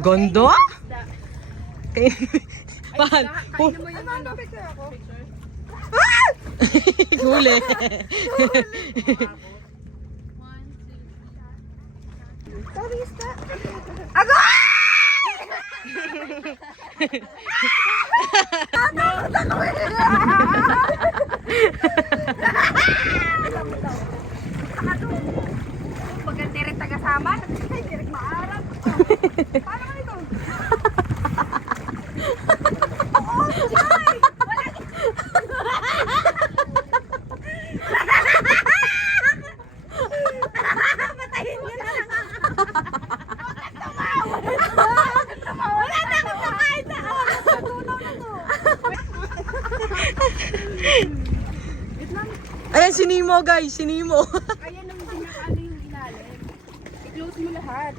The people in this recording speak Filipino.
Gondo? Kay Pahan. Kainin mo yung ano. Picture ako. Huli. Sorry, isda. Pagka-direct taga-sama, direct maarap. Paano ka nito? Oo, ay! Patayin niyo na lang ako. Wala na akong nakain na. Natunaw na to. Ayan, si Nemo guys, si Nemo. Ayan ang pinakaano yung ilalim. I-close mo lahat.